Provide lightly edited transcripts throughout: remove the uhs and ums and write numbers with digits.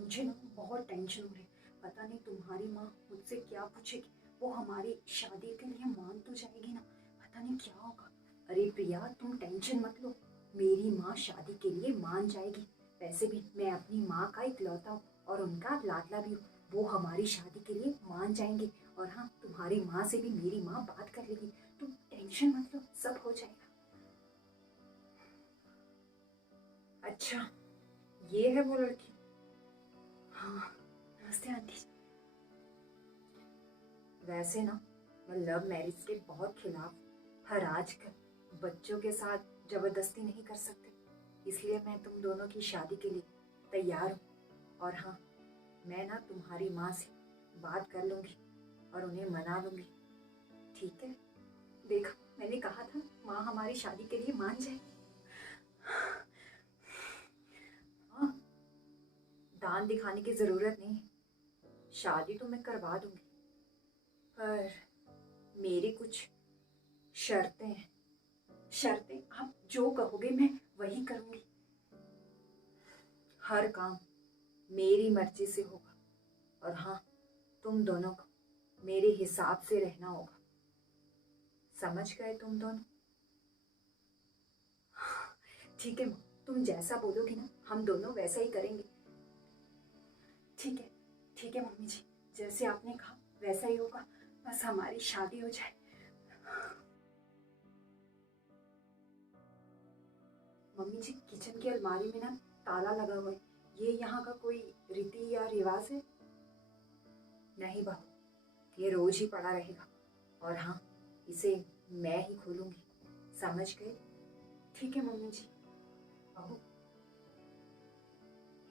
मुझे ना बहुत टेंशन हो रही है। पता नहीं तुम्हारी माँ मुझसे क्या पूछेगी। वो हमारी शादी के लिए मान तो जाएगी ना, पता नहीं क्या होगा। अरे प्रिया तुम टेंशन मत लो, मेरी माँ शादी के लिए मान जाएगी। वैसे भी मैं अपनी माँ का इकलौता हूँ और उनका लाडला भी हूँ। वो हमारी शादी के लिए मान जाएंगे। और हाँ, तुम्हारी माँ से भी मेरी माँ बात कर लेगी। तुम टेंशन मत लो, सब हो जाएगा। अच्छा, ये है वो लड़की। हाँ, नमस्ते आंटी। वैसे ना, मैं लव मैरिज के बहुत खिलाफ। हर आजकल बच्चों के साथ जबरदस्ती नहीं कर सकते, इसलिए मैं तुम दोनों की शादी के लिए तैयार हूँ। और हाँ, मैं ना तुम्हारी माँ से बात कर लूँगी और उन्हें मना लूँगी। ठीक है? देखो, मैंने कहा था माँ हमारी शादी के लिए मान जाए। हाँ, दान दिखाने की ज़रूरत नहीं है, शादी तो मैं करवा दूँगी, पर मेरी कुछ शर्तें हैं। शर्तें? आप जो कहोगे मैं वही करूँगी। हर काम मेरी मर्जी से होगा। और हाँ, तुम दोनों को मेरे हिसाब से रहना होगा। समझ गए तुम दोनों? ठीक है माँ, तुम जैसा बोलोगी ना हम दोनों वैसा ही करेंगे। ठीक है, ठीक है मम्मी जी, जैसे आपने कहा वैसा ही होगा। बस हमारी शादी हो जाए। मम्मी जी, किचन की अलमारी में ना ताला लगा हुआ है। ये यहाँ का कोई रीति या रिवाज है? नहीं बहू, ये रोज ही पड़ा रहेगा। और हाँ, इसे मैं ही खोलूंगी। समझ गए? ठीक है मम्मी जी। बहू,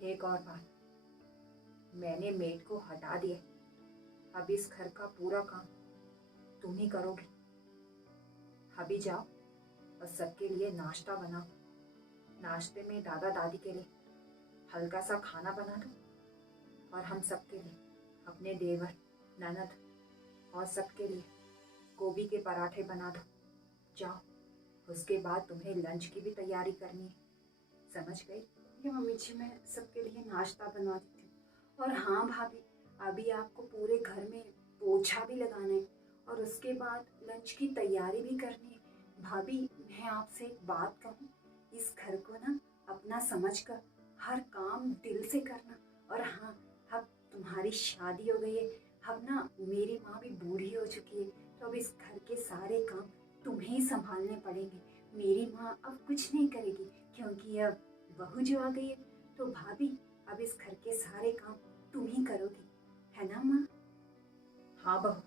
एक और बात, मैंने मेड को हटा दिया। अब इस घर का पूरा काम तुम ही करोगी। अभी जाओ और सबके लिए नाश्ता बनाओ। नाश्ते में दादा दादी के लिए हल्का सा खाना बना दो, और हम सबके लिए, अपने देवर, ननद और सबके लिए गोभी के पराठे बना दो। जाओ, उसके बाद तुम्हें लंच की भी तैयारी करनी है। समझ गई? ये मम्मी जी, मैं सबके लिए नाश्ता बनवा देती हूँ। और हाँ भाभी, अभी आपको पूरे घर में पोछा भी लगाना है और उसके बाद लंच की तैयारी भी करनी है। भाभी, मैं आपसे एक बात कहूँ, इस घर को ना अपना समझकर हर काम दिल से करना। और हाँ, अब तुम्हारी शादी हो गई है, अब ना मेरी माँ भी बूढ़ी हो चुकी है, तो अब इस घर के सारे काम तुम्हें ही संभालने पड़ेंगे। मेरी माँ अब कुछ नहीं करेगी, क्योंकि अब बहू जो आ गई है। तो भाभी, अब इस घर के सारे काम तुम ही करोगी, है ना माँ? हाँ बहू,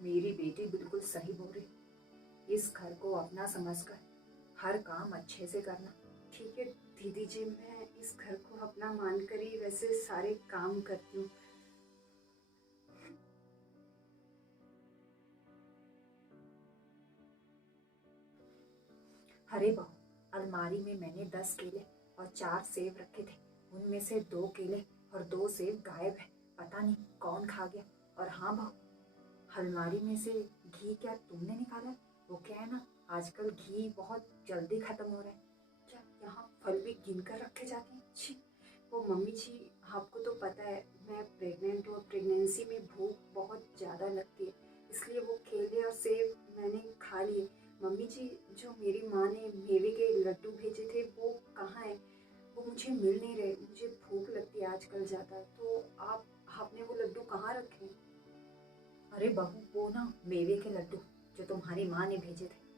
मेरी बेटी बिल्कुल सही बोल रही। इस घर को अपना समझकर हर काम अच्छे से करना। ठीक है दीदी जी, मैं इस घर को अपना मानकर ही वैसे सारे काम करती हूँ। अरे बहू, अलमारी में मैंने 10 केले और 4 सेब रखे थे। उनमें से 2 केले और 2 सेब गायब है। पता नहीं कौन खा गया। और हाँ बहू, अलमारी में से घी क्या तुमने निकाला? वो क्या है ना, आजकल घी बहुत जल्दी खत्म हो रहा है। क्या यहाँ फल भी गिन कर रखे जाते हैं? छी। वो मम्मी जी, आपको तो पता है मैं प्रेग्नेंट हूँ, प्रेगनेंसी में भूख बहुत ज़्यादा लगती है, इसलिए वो केले और सेब मैंने खा लिए। मम्मी जी, जो मेरी माँ ने मेवे के लड्डू भेजे थे वो कहाँ है? वो मुझे मिल नहीं रहे। मुझे भूख लगती है आजकल ज़्यादा, तो आपने वो लड्डू कहाँ रखे हैं? अरे बहू, वो ना मेवे के लड्डू जो तुम्हारी माँ ने भेजे थे,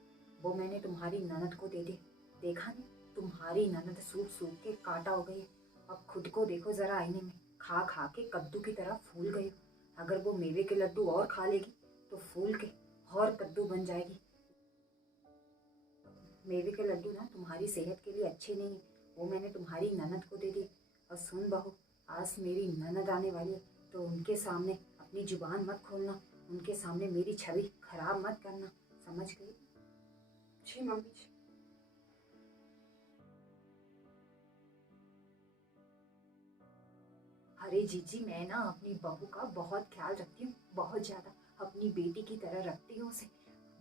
वो मैंने तुम्हारी ननद को दे दिए। देखा नहीं, तुम्हारी ननद सूख सूख के काटा हो गई है। अब खुद को देखो जरा आईने में, खा खा के कद्दू की तरह फूल गई हो। अगर वो मेवे के लड्डू और खा लेगी तो फूल के और कद्दू बन जाएगी। मेवे के लड्डू ना तुम्हारी सेहत के लिए अच्छे नहीं है, वो मैंने तुम्हारी ननद को दे दिए। और सुन बहू, आज मेरी ननद आने वाली है, तो उनके सामने अपनी जुबान मत खोलना, उनके सामने मेरी छवि खराब मत करना। समझ गई? जी मम्मी जी। अरे जीजी, मैं ना अपनी बहू का बहुत ख्याल रखती हूँ, बहुत ज्यादा, अपनी बेटी की तरह रखती हूँ उसे।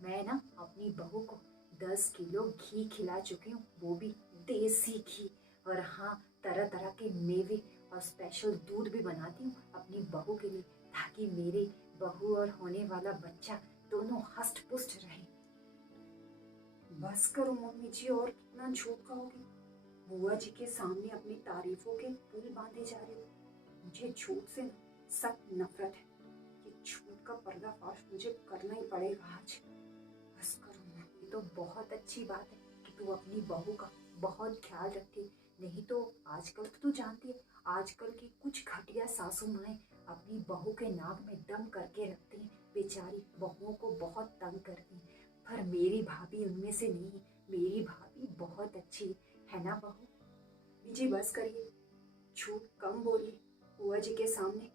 मैं ना अपनी बहू को 10 किलो घी खिला चुकी हूँ, वो भी देसी घी। और हाँ, तरह तरह के मेवे और स्पेशल दूध भी बनाती हूँ अपनी बहू के लिए, ताकि मेरी बहू और होने वाला बच्चा दोनों हष्ट पुष्ट रहे। बस करो मम्मी जी, और कितना झूठ कहोगी? बुआ जी के सामने अपनी तारीफों के पुल बांधे जा रहे हो। मुझे झूठ से सख्त नफरत है। ये झूठ का पर्दाफाश मुझे करना ही पड़ेगा आज। बस करो मम्मी। तो बहुत अच्छी बात है कि तू अपनी बहू का बहुत ख्याल रखती, नहीं तो आजकल तो तू जानती है, आजकल की कुछ घटिया सासू माएं अपनी बहू के नाक में दम करके रखती हैं, बेचारी बहुओं को बहुत तंग करती हैं। पर मेरी भाभी उनमें से नहीं, मेरी भाभी बहुत अच्छी है ना बहू जी। बस करिए, झूठ कम बोलिए बुआ जी के सामने।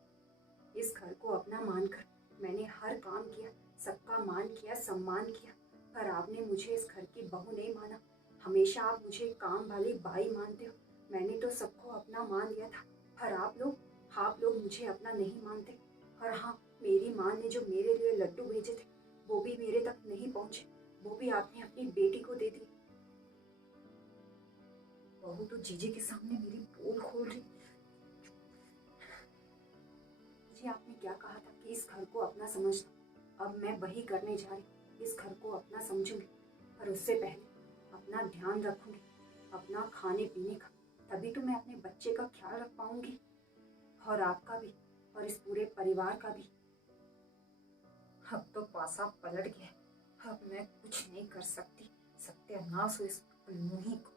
इस घर को अपना मानकर मैंने हर काम किया, सबका मान किया, सम्मान किया, पर आपने मुझे इस घर की बहू नहीं माना। हमेशा आप मुझे काम वाली बाई मानते हो। मैंने तो सबको अपना मान लिया था, पर आप लोग मुझे अपना नहीं मानते। और हाँ, मेरी माँ ने जो मेरे लिए लड्डू भेजे थे वो भी मेरे तक नहीं पहुंचे, वो भी आपने अपनी बेटी को दे दिए। बहू तो जीजे के सामने मेरी पोल खोल रही। जी आपने क्या कहा था कि इस घर को अपना समझना, अब मैं वही करने जा रही। इस घर को अपना समझूंगी, पर उससे पहले अपना ध्यान रखूंगी, अपना खाने पीने का, तभी तो मैं अपने बच्चे का ख्याल रख पाऊंगी, और आपका भी, और इस पूरे परिवार का भी। अब तो पासा पलट गया, अब मैं कुछ नहीं कर सकती। सत्यानाश हो इस मुही को।